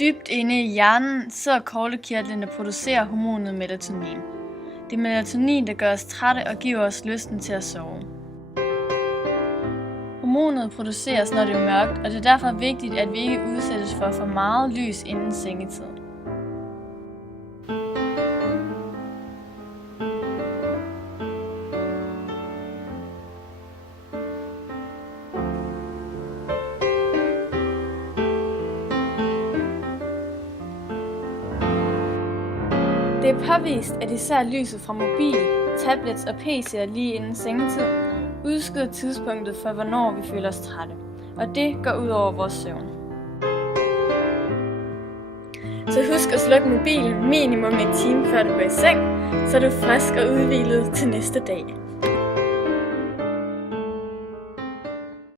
Dybt inde i hjernen sidder kortekirtlen, der producerer hormonet melatonin. Det er melatonin, der gør os trætte og giver os lysten til at sove. Hormonet produceres, når det er mørkt, og det er derfor vigtigt, at vi ikke udsættes for meget lys inden sengetid. Det er påvist, at især lyset fra mobil, tablets og PC'er lige inden sengetid udskyder tidspunktet for, hvornår vi føler os trætte, og det går ud over vores søvn. Så husk at slukke mobilen minimum en time før du går i seng, så er du frisk og udhvilet til næste dag.